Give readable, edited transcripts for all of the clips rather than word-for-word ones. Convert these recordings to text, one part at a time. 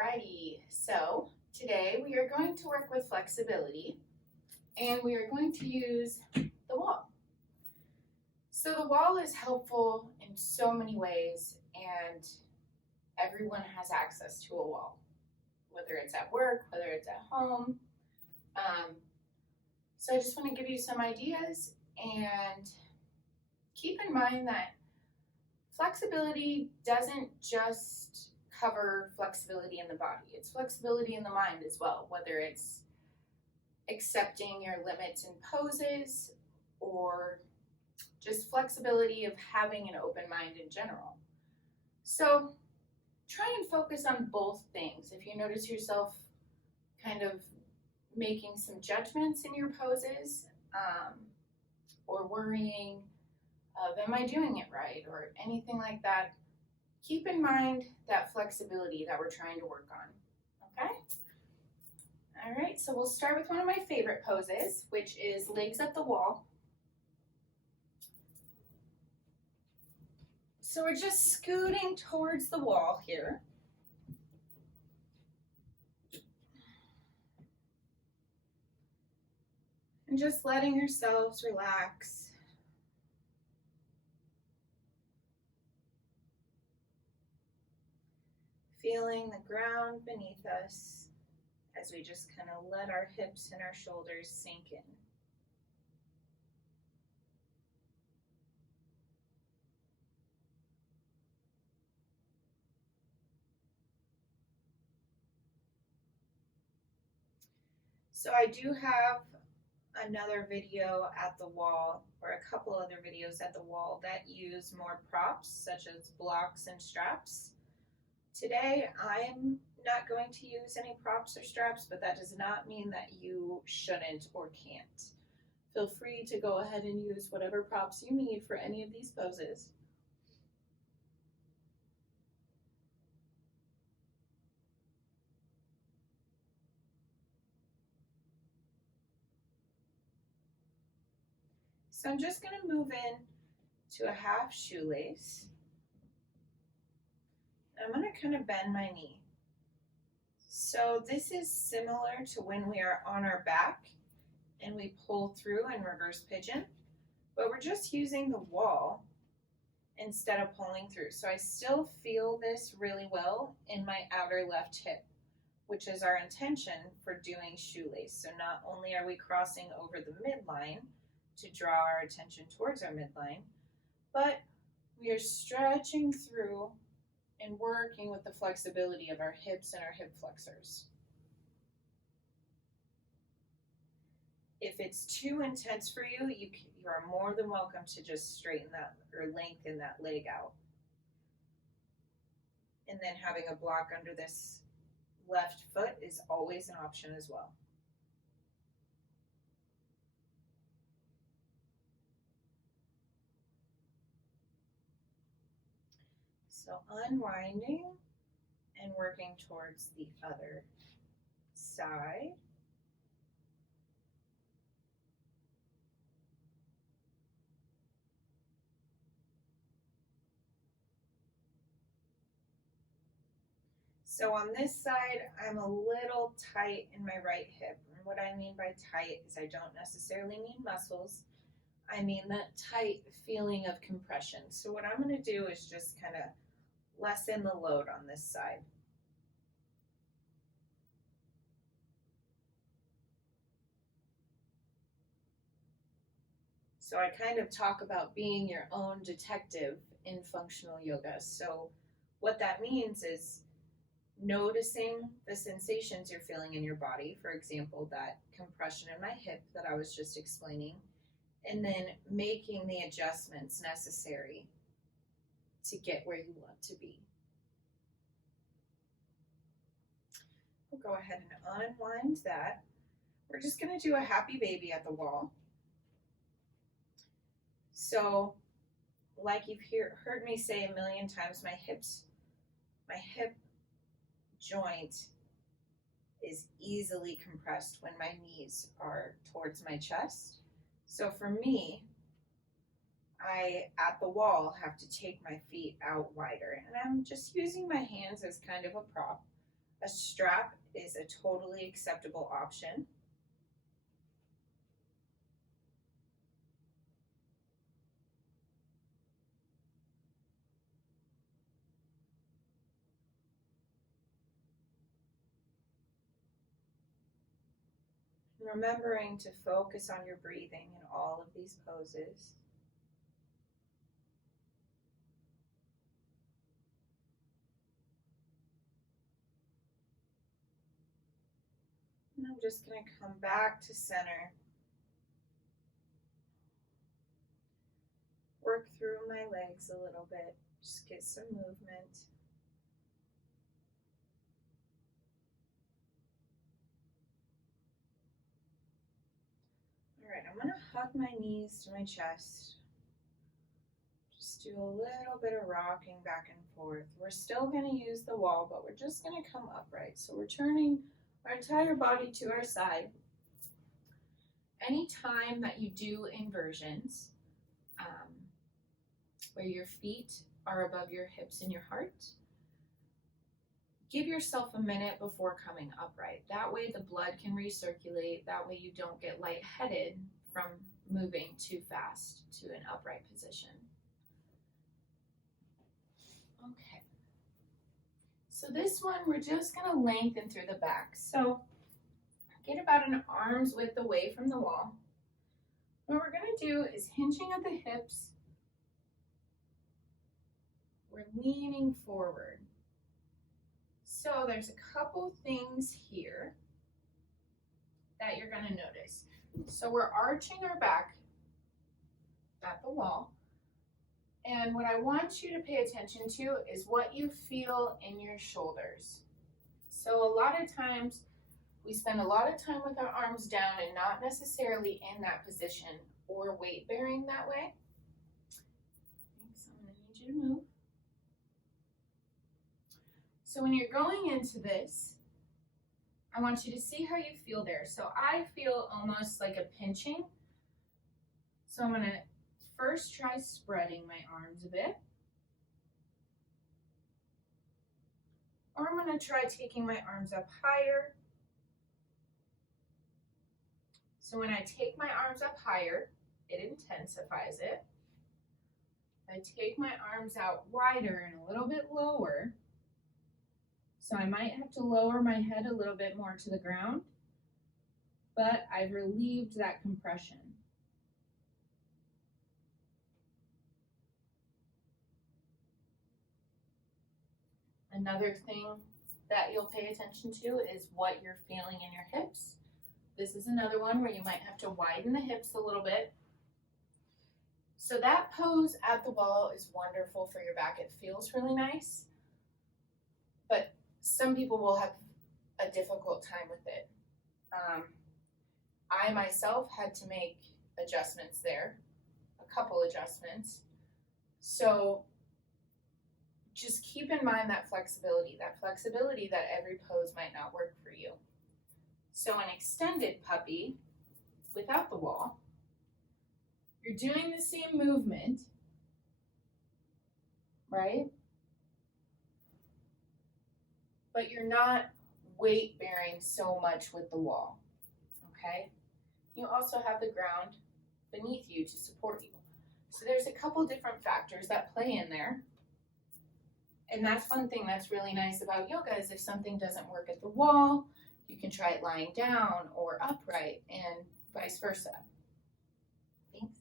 Alrighty, so today we are going to work with flexibility and we are going to use the wall. So the wall is helpful in so many ways and everyone has access to a wall, whether it's at work, whether it's at home. So I just want to give you some ideas and keep in mind that flexibility doesn't just cover flexibility in the body. It's flexibility in the mind as well, whether it's accepting your limits and poses or just flexibility of having an open mind in general. So try and focus on both things. If you notice yourself kind of making some judgments in your poses or worrying of am I doing it right or anything like that, keep in mind that flexibility that we're trying to work on, okay? All right, so we'll start with one of my favorite poses, which is legs up the wall. So we're just scooting towards the wall here. And just letting yourselves relax. Feeling the ground beneath us as we just kind of let our hips and our shoulders sink in. So I do have another video at the wall, or a couple other videos at the wall that use more props such as blocks and straps. Today I'm not going to use any props or straps, but that does not mean that you shouldn't or can't. Feel free to go ahead and use whatever props you need for any of these poses. So I'm just going to move in to a half shoelace. I'm going to kind of bend my knee. So this is similar to when we are on our back and we pull through in reverse pigeon, but we're just using the wall instead of pulling through. So I still feel this really well in my outer left hip, which is our intention for doing shoelace. So not only are we crossing over the midline to draw our attention towards our midline, but we are stretching through and working with the flexibility of our hips and our hip flexors. If it's too intense for you, you are more than welcome to just straighten that or lengthen that leg out. And then having a block under this left foot is always an option as well. So unwinding and working towards the other side. So on this side, I'm a little tight in my right hip. And what I mean by tight is I don't necessarily mean muscles. I mean that tight feeling of compression. So what I'm going to do is just kind of lessen the load on this side. So I kind of talk about being your own detective in functional yoga. So what that means is noticing the sensations you're feeling in your body, for example, that compression in my hip that I was just explaining, and then making the adjustments necessary to get where you want to be. We'll go ahead and unwind that. We're just going to do a happy baby at the wall. So, like you've heard me say a million times, my hip joint is easily compressed when my knees are towards my chest. So for me, I, at the wall, have to take my feet out wider. And I'm just using my hands as kind of a prop. A strap is a totally acceptable option. Remembering to focus on your breathing in all of these poses. And I'm just going to come back to center. Work through my legs a little bit. Just get some movement. All right, I'm going to hug my knees to my chest. Just do a little bit of rocking back and forth. We're still going to use the wall, but we're just going to come upright. So we're turning our entire body to our side. Anytime that you do inversions, where your feet are above your hips and your heart, give yourself a minute before coming upright. That way the blood can recirculate. That way you don't get lightheaded from moving too fast to an upright position. Okay. So this one, we're just going to lengthen through the back. So get about an arm's width away from the wall. What we're going to do is hinging at the hips. We're leaning forward. So there's a couple things here that you're going to notice. So we're arching our back at the wall. And what I want you to pay attention to is what you feel in your shoulders. So a lot of times we spend a lot of time with our arms down and not necessarily in that position or weight bearing that way. So I'm going to need you to move. So when you're going into this, I want you to see how you feel there. So I feel almost like a pinching. So I'm going to first try spreading my arms a bit. Or I'm going to try taking my arms up higher. So when I take my arms up higher, it intensifies it. I take my arms out wider and a little bit lower. So I might have to lower my head a little bit more to the ground, but I've relieved that compression. Another thing that you'll pay attention to is what you're feeling in your hips. This is another one where you might have to widen the hips a little bit. So that pose at the wall is wonderful for your back. It feels really nice, but some people will have a difficult time with it. I myself had to make adjustments there, a couple adjustments. So just keep in mind that flexibility that every pose might not work for you. So an extended puppy without the wall, you're doing the same movement, right? But you're not weight bearing so much with the wall, okay? You also have the ground beneath you to support you. So there's a couple different factors that play in there. And that's one thing that's really nice about yoga is if something doesn't work at the wall, you can try it lying down or upright and vice versa. Thanks.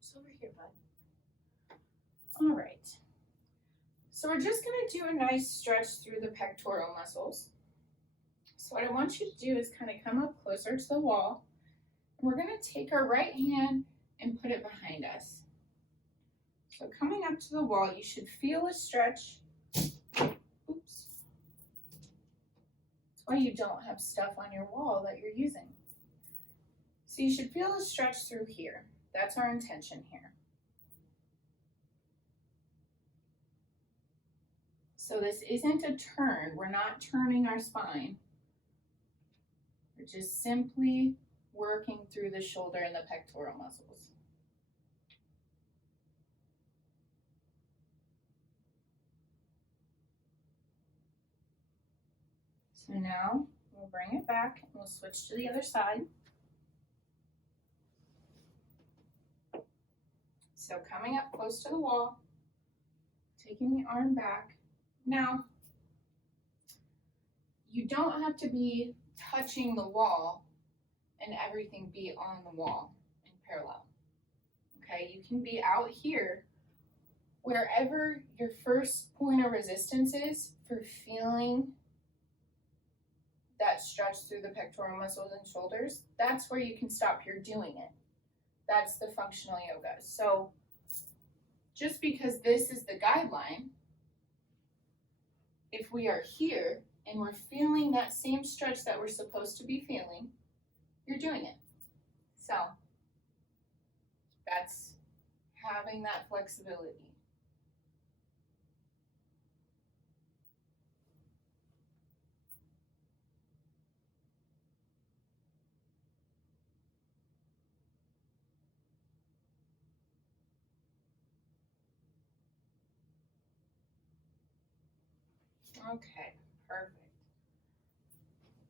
Just over here, bud. All right. So we're just going to do a nice stretch through the pectoral muscles. So what I want you to do is kind of come up closer to the wall. And we're going to take our right hand and put it behind us. So coming up to the wall, you should feel a stretch. Oops. That's why you don't have stuff on your wall that you're using. So you should feel a stretch through here. That's our intention here. So this isn't a turn. We're not turning our spine. We're just simply working through the shoulder and the pectoral muscles. So now we'll bring it back and we'll switch to the other side. So coming up close to the wall, taking the arm back. Now, you don't have to be touching the wall and everything be on the wall in parallel. Okay, you can be out here wherever your first point of resistance is for feeling that stretch through the pectoral muscles and shoulders. That's where you can stop here doing it. That's the functional yoga. So just because this is the guideline, if we are here and we're feeling that same stretch that we're supposed to be feeling, you're doing it. So that's having that flexibility. Okay, perfect.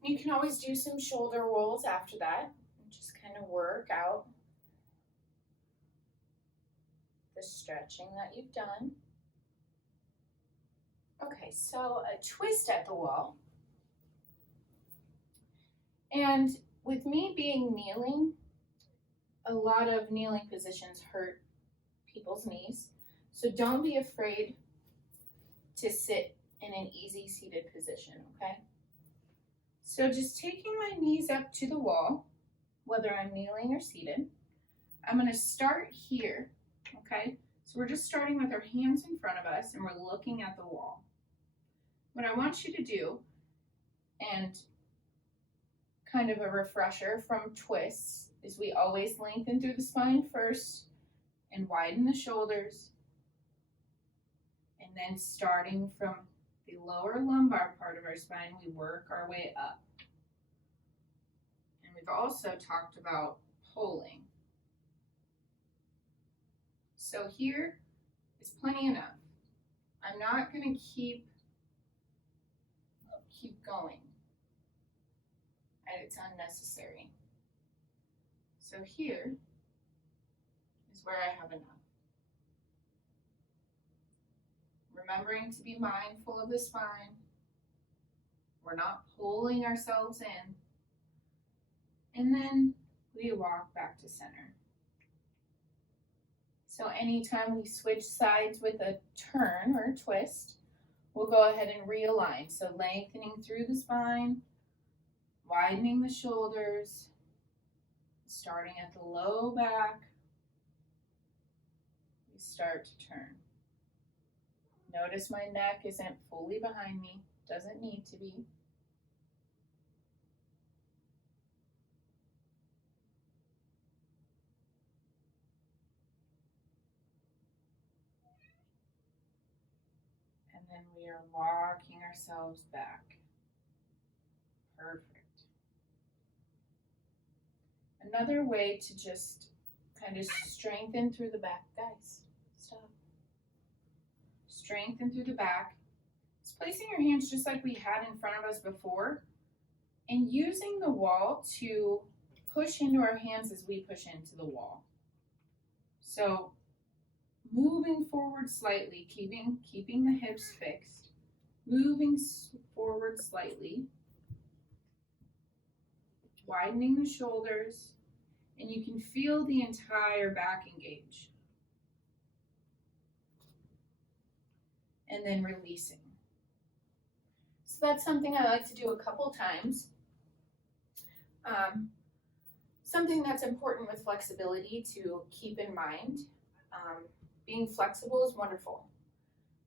You can always do some shoulder rolls after that and just kind of work out the stretching that you've done. Okay, so a twist at the wall. And with me being kneeling, a lot of kneeling positions hurt people's knees. So don't be afraid to sit in an easy seated position, okay? So just taking my knees up to the wall, whether I'm kneeling or seated, I'm gonna start here, okay? So we're just starting with our hands in front of us and we're looking at the wall. What I want you to do, and kind of a refresher from twists, is we always lengthen through the spine first and widen the shoulders. And then starting from the lower lumbar part of our spine, we work our way up. And we've also talked about pulling. So here is plenty enough. I'm not going to keep going, and it's unnecessary. So here is where I have enough. Remembering to be mindful of the spine. We're not pulling ourselves in. And then we walk back to center. So anytime we switch sides with a turn or a twist, we'll go ahead and realign. So lengthening through the spine, widening the shoulders, starting at the low back, we start to turn. Notice my neck isn't fully behind me, doesn't need to be. And then we are walking ourselves back. Perfect. Another way to just kind of strengthen through the back, guys, stop. Strengthen through the back. Is placing your hands just like we had in front of us before, and using the wall to push into our hands as we push into the wall. So moving forward slightly, keeping the hips fixed, moving forward slightly, widening the shoulders, and you can feel the entire back engage. And then releasing. So that's something I like to do a couple times. Something that's important with flexibility to keep in mind. Being flexible is wonderful,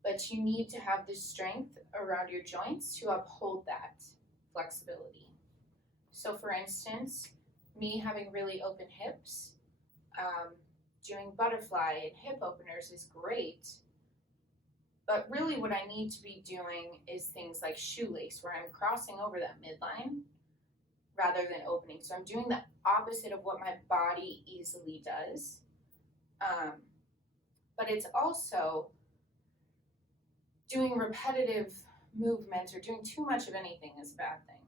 but you need to have the strength around your joints to uphold that flexibility. So for instance, me having really open hips, doing butterfly and hip openers is great, but really what I need to be doing is things like shoelace, where I'm crossing over that midline rather than opening. So I'm doing the opposite of what my body easily does. But it's also doing repetitive movement or doing too much of anything is a bad thing.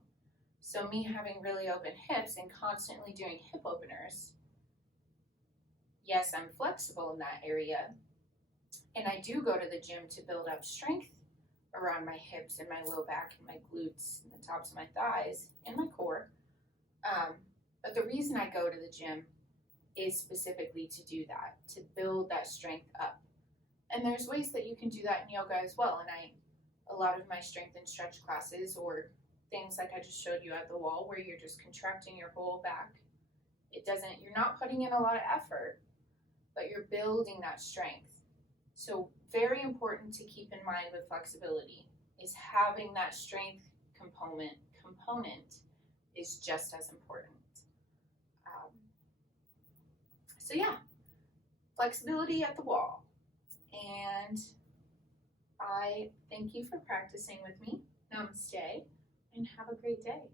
So me having really open hips and constantly doing hip openers, yes, I'm flexible in that area, and I do go to the gym to build up strength around my hips and my low back and my glutes and the tops of my thighs and my core. But the reason I go to the gym is specifically to do that, to build that strength up. And there's ways that you can do that in yoga as well. And a lot of my strength and stretch classes, or things like I just showed you at the wall, where you're just contracting your whole back. You're not putting in a lot of effort, but you're building that strength. So very important to keep in mind with flexibility is having that strength component is just as important. So yeah, flexibility at the wall. And I thank you for practicing with me. Namaste, and have a great day.